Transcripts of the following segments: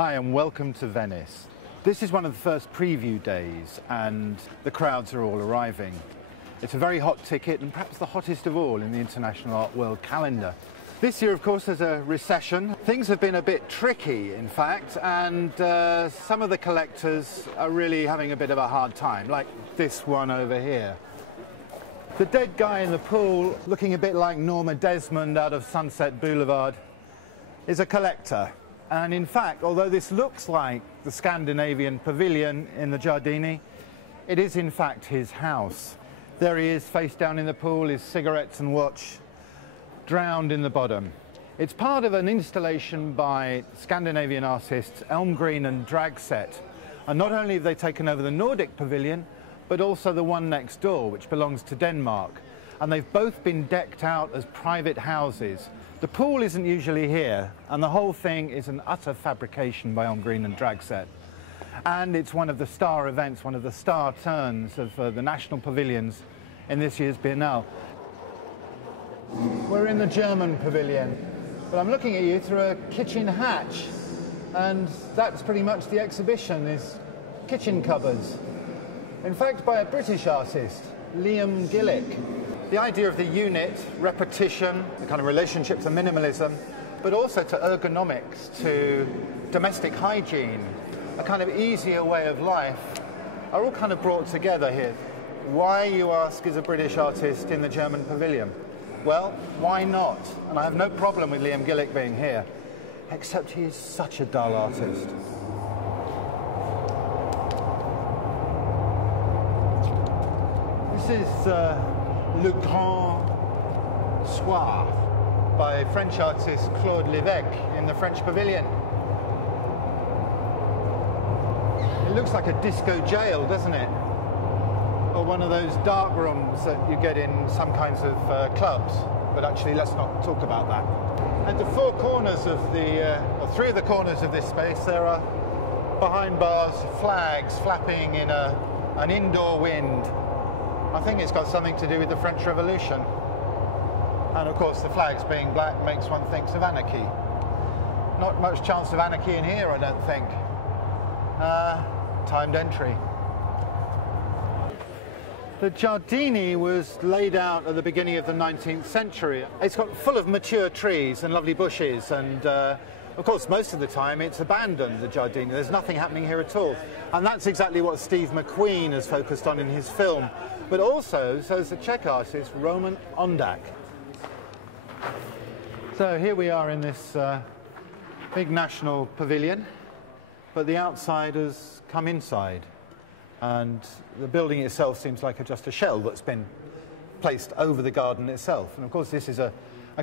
Hi and welcome to Venice. This is one of the first preview days and the crowds are all arriving. It's a very hot ticket and perhaps the hottest of all in the International Art World calendar. This year, of course, there's a recession. Things have been a bit tricky, in fact, and some of the collectors are really having a bit of a hard time, like this one over here. The dead guy in the pool, looking a bit like Norma Desmond out of Sunset Boulevard, is a collector. And in fact, although this looks like the Scandinavian Pavilion in the Giardini, it is in fact his house. There he is, face down in the pool, his cigarettes and watch drowned in the bottom. It's part of an installation by Scandinavian artists Elmgreen and Dragset. And not only have they taken over the Nordic Pavilion, but also the one next door, which belongs to Denmark. And they've both been decked out as private houses. The pool isn't usually here, and the whole thing is an utter fabrication by Elmgreen and Dragset. And it's one of the star events, one of the star turns of the national pavilions in this year's Biennale. We're in the German pavilion, but I'm looking at you through a kitchen hatch, and that's pretty much the exhibition, is kitchen cupboards. In fact, by a British artist, Liam Gillick. The idea of the unit, repetition, the kind of relationship to minimalism, but also to ergonomics, to domestic hygiene, a kind of easier way of life, are all kind of brought together here. Why, you ask, is a British artist in the German pavilion? Well, why not? And I have no problem with Liam Gillick being here, except he is such a dull artist. This is Le Grand Soir by French artist Claude Lévesque in the French Pavilion. It looks like a disco jail, doesn't it? Or one of those dark rooms that you get in some kinds of clubs. But actually, let's not talk about that. At the four corners of or three of the corners of this space, there are, behind bars, flags flapping in an indoor wind. I think it's got something to do with the French Revolution. And of course, the flags being black makes one think of anarchy. Not much chance of anarchy in here, I don't think. Timed entry. The Giardini was laid out at the beginning of the 19th century. It's got full of mature trees and lovely bushes, and of course most of the time it's abandoned, the Giardini. There's nothing happening here at all. And that's exactly what Steve McQueen has focused on in his film. But also, so is the Czech artist Roman Ondak. So here we are in this big national pavilion, but the outside has come inside. And the building itself seems like just a shell that's been placed over the garden itself. And of course this is a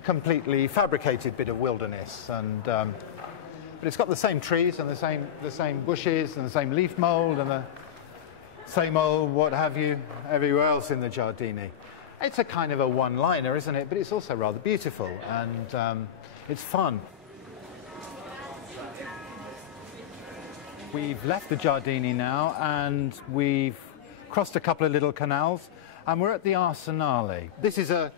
completely fabricated bit of wilderness. And but it's got the same trees and the same bushes and the same leaf mould and the same old what have you everywhere else in the Giardini. It's a kind of a one-liner, isn't it? But it's also rather beautiful and it's fun. We've left the Giardini now and we've crossed a couple of little canals and we're at the Arsenale. This is a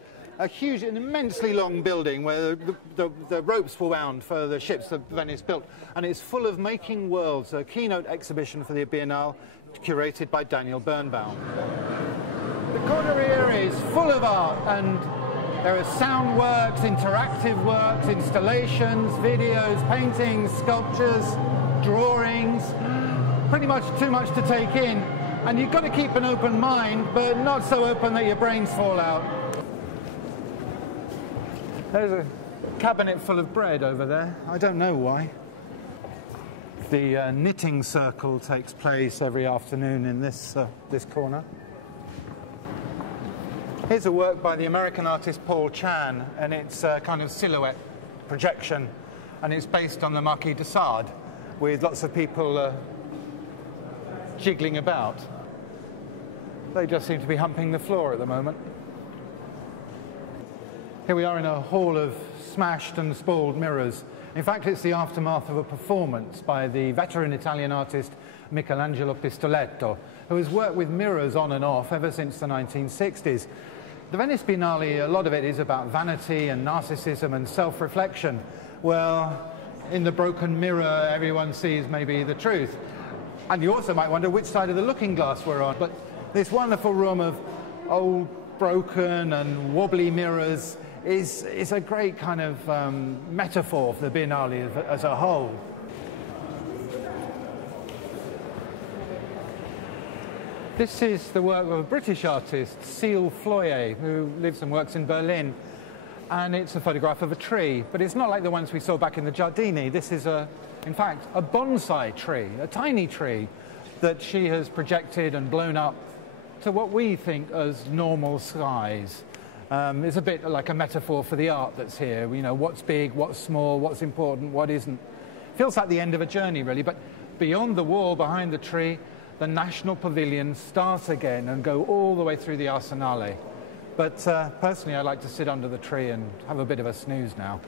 huge, an immensely long building where the ropes were wound for the ships that Venice built, and it's full of making worlds, a keynote exhibition for the Biennale curated by Daniel Birnbaum. The corner here is full of art, and there are sound works, interactive works, installations, videos, paintings, sculptures, drawings, pretty much too much to take in. And you've got to keep an open mind, but not so open that your brains fall out. There's a cabinet full of bread over there. I don't know why. The knitting circle takes place every afternoon in this corner. Here's a work by the American artist Paul Chan, and it's a kind of silhouette projection, and it's based on the Marquis de Sade, with lots of people jiggling about. They just seem to be humping the floor at the moment. Here we are in a hall of smashed and spoiled mirrors. In fact, it's the aftermath of a performance by the veteran Italian artist Michelangelo Pistoletto, who has worked with mirrors on and off ever since the 1960s. The Venice Biennale, a lot of it is about vanity and narcissism and self-reflection. Well, in the broken mirror everyone sees maybe the truth. And you also might wonder which side of the looking glass we're on. But this wonderful room of old, broken and wobbly mirrors is a great kind of metaphor for the Biennale as a whole. This is the work of a British artist, Searle, who lives and works in Berlin. And it's a photograph of a tree, but it's not like the ones we saw back in the Giardini. This is, in fact, a bonsai tree, a tiny tree that she has projected and blown up to what we think as normal size. It's a bit like a metaphor for the art that's here. You know, what's big, what's small, what's important, what isn't. Feels like the end of a journey, really, but beyond the wall, behind the tree, the National Pavilion starts again and go all the way through the Arsenale. But personally, I like to sit under the tree and have a bit of a snooze now.